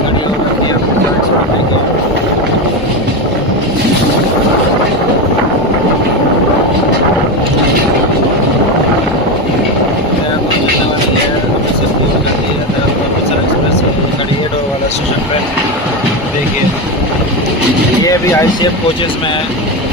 गाड़ी और रखी है आपको जॉइंट्स मिलेंगे। देखिए ये भी ICF कोचेस में है।